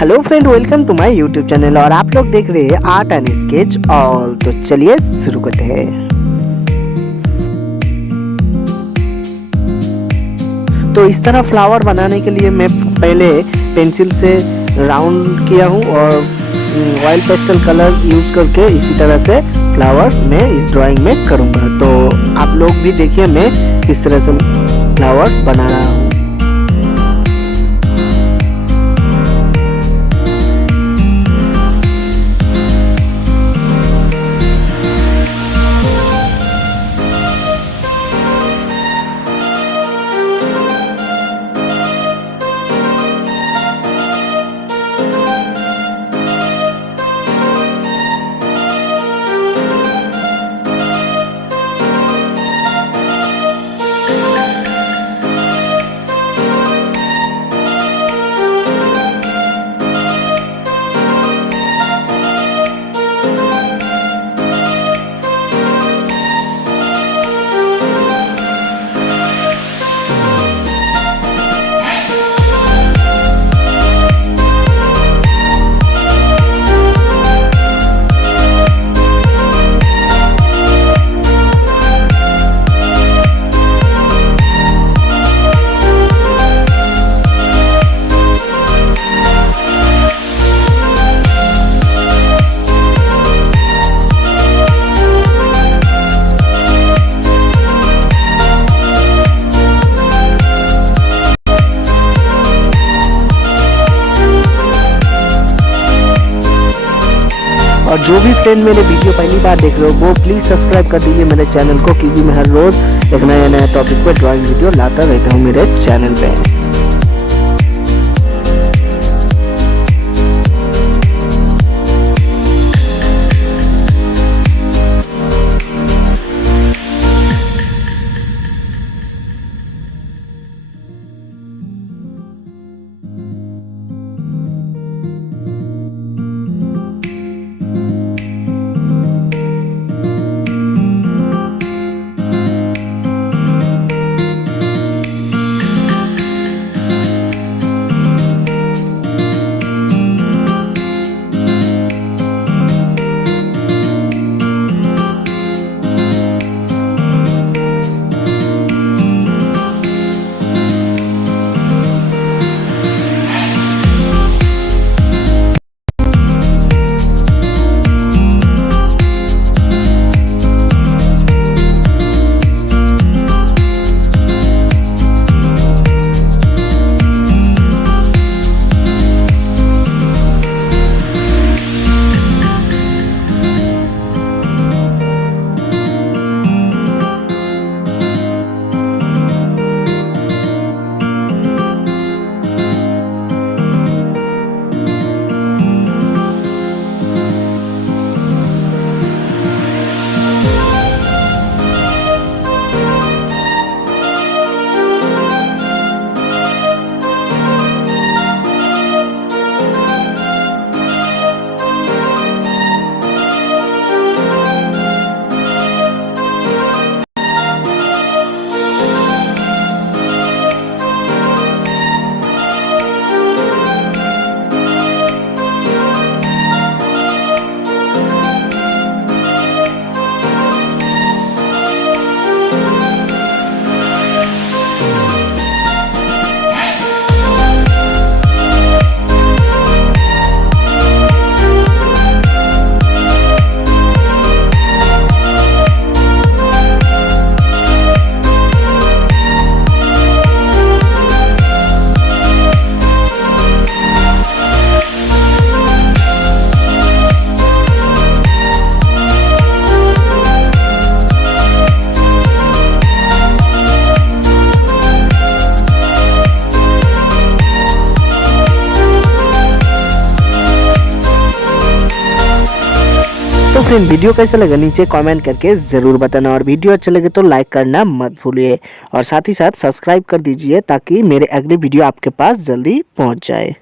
Hello friend, welcome to my YouTube channel और आप लोग देख रहे हैं आर्ट एंड स्केच ऑल। तो चलिए शुरू करते हैं। तो इस तरह फ्लावर बनाने के लिए मैं पहले पेंसिल से राउंड किया हूँ और ऑयल पेस्टल कलर यूज करके इसी तरह से फ्लावर मैं इस ड्राइंग में करूँगा। तो आप लोग भी देखिए मैं किस तरह से फ्लावर बना रहा हूँ। और जो भी फ्रेंड मेरे वीडियो पहली बार देख रहे हो वो प्लीज़ सब्सक्राइब कर दीजिए मेरे चैनल को, क्योंकि मैं हर रोज़ एक नया टॉपिक पे ड्राइंग वीडियो लाता रहता हूँ मेरे चैनल पे। तो फ्रेंड वीडियो कैसा लगा नीचे कमेंट करके ज़रूर बताना, और वीडियो अच्छा लगे तो लाइक करना मत भूलिए और साथ ही साथ सब्सक्राइब कर दीजिए ताकि मेरे अगले वीडियो आपके पास जल्दी पहुंच जाए।